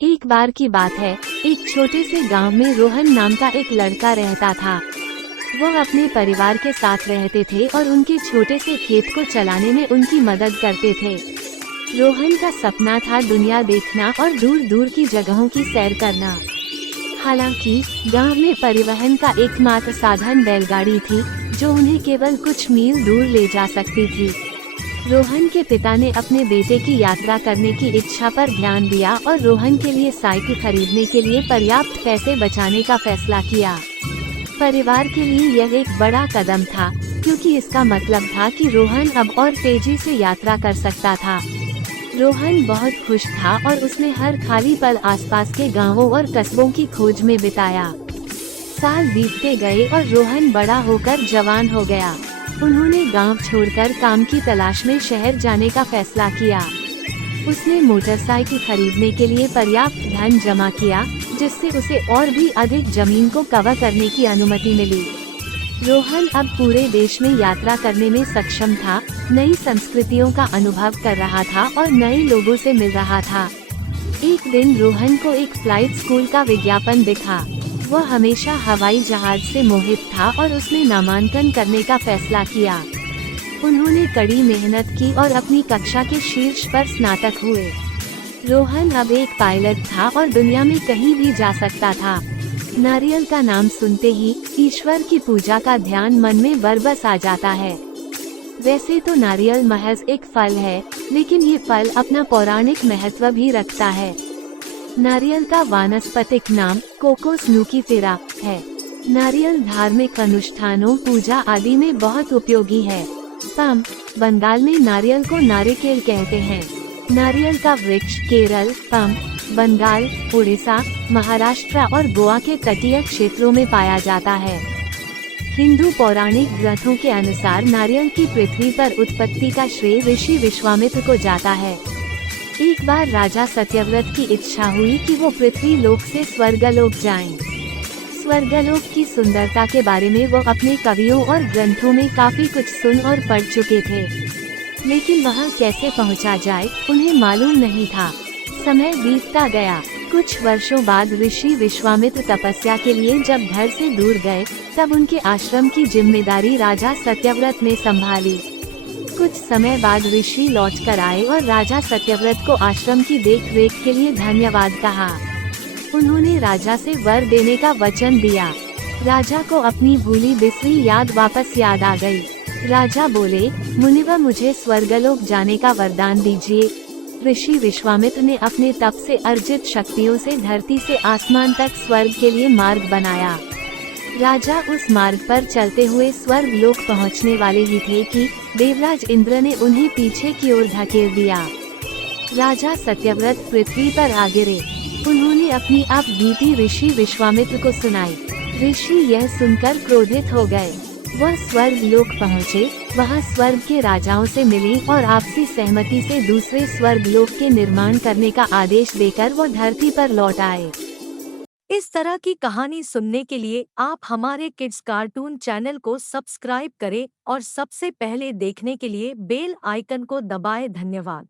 एक बार की बात है, एक छोटे से गांव में रोहन नाम का एक लड़का रहता था। वह अपने परिवार के साथ रहते थे और उनके छोटे से खेत को चलाने में उनकी मदद करते थे। रोहन का सपना था दुनिया देखना और दूर दूर की जगहों की सैर करना। हालांकि गांव में परिवहन का एकमात्र साधन बैलगाड़ी थी, जो उन्हें केवल कुछ मील दूर ले जा सकती थी। रोहन के पिता ने अपने बेटे की यात्रा करने की इच्छा पर ध्यान दिया और रोहन के लिए साइकिल खरीदने के लिए पर्याप्त पैसे बचाने का फैसला किया। परिवार के लिए यह एक बड़ा कदम था, क्योंकि इसका मतलब था कि रोहन अब और तेजी से यात्रा कर सकता था। रोहन बहुत खुश था और उसने हर खाली पल आसपास के गांवों और कस्बों की खोज में बिताया। साल बीतते गए और रोहन बड़ा होकर जवान हो गया। उन्होंने गांव छोड़कर काम की तलाश में शहर जाने का फैसला किया। उसने मोटरसाइकिल खरीदने के लिए पर्याप्त धन जमा किया, जिससे उसे और भी अधिक जमीन को कवर करने की अनुमति मिली। रोहन अब पूरे देश में यात्रा करने में सक्षम था, नई संस्कृतियों का अनुभव कर रहा था और नए लोगों से मिल रहा था। एक दिन रोहन को एक फ्लाइट स्कूल का विज्ञापन दिखा। वह हमेशा हवाई जहाज से मोहित था और उसने नामांकन करने का फैसला किया। उन्होंने कड़ी मेहनत की और अपनी कक्षा के शीर्ष पर स्नातक हुए। रोहन अब एक पायलट था और दुनिया में कहीं भी जा सकता था। नारियल का नाम सुनते ही ईश्वर की पूजा का ध्यान मन में बरबस आ जाता है। वैसे तो नारियल महज एक फल है, लेकिन ये फल अपना पौराणिक महत्व भी रखता है। नारियल का वानस्पतिक नाम कोकोस नूकीफेरा है। नारियल धार्मिक अनुष्ठानों, पूजा आदि में बहुत उपयोगी है। पम बंगाल में नारियल को नारिकेल कहते हैं। नारियल का वृक्ष केरल, पम बंगाल, उड़ीसा, महाराष्ट्र और गोवा के तटीय क्षेत्रों में पाया जाता है। हिंदू पौराणिक ग्रंथों के अनुसार नारियल की पृथ्वी पर उत्पत्ति का श्रेय ऋषि विश्वामित्र को जाता है। एक बार राजा सत्यव्रत की इच्छा हुई कि वो पृथ्वी लोक से स्वर्गलोक जाएं। स्वर्गलोक की सुंदरता के बारे में वो अपने कवियों और ग्रंथों में काफी कुछ सुन और पढ़ चुके थे, लेकिन वहां कैसे पहुंचा जाए उन्हें मालूम नहीं था। समय बीतता गया। कुछ वर्षों बाद ऋषि विश्वामित्र तपस्या के लिए जब घर से दूर गए, तब उनके आश्रम की जिम्मेदारी राजा सत्यव्रत ने संभाली। कुछ समय बाद ऋषि लौट कर आए और राजा सत्यव्रत को आश्रम की देख रेख के लिए धन्यवाद कहा। उन्होंने राजा से वर देने का वचन दिया। राजा को अपनी भूली बिसरी याद वापस याद आ गई। राजा बोले, मुनिवर मुझे स्वर्गलोक जाने का वरदान दीजिए। ऋषि विश्वामित्र ने अपने तप से अर्जित शक्तियों से धरती से आसमान तक स्वर्ग के लिए मार्ग बनाया। राजा उस मार्ग पर चलते हुए स्वर्ग लोक पहुँचने वाले ही थे कि देवराज इंद्र ने उन्हें पीछे की ओर धकेल दिया। राजा सत्यव्रत पृथ्वी पर आ गिरे। उन्होंने अपनी आप बीती ऋषि विश्वामित्र को सुनाई। ऋषि यह सुनकर क्रोधित हो गए। वह स्वर्ग लोक पहुँचे, वहाँ स्वर्ग के राजाओं से मिले और आपसी सहमति से दूसरे स्वर्ग लोक के निर्माण करने का आदेश देकर वो धरती पर लौट आए। इस तरह की कहानी सुनने के लिए आप हमारे किड्स कार्टून चैनल को सब्सक्राइब करें और सबसे पहले देखने के लिए बेल आइकन को दबाएं। धन्यवाद।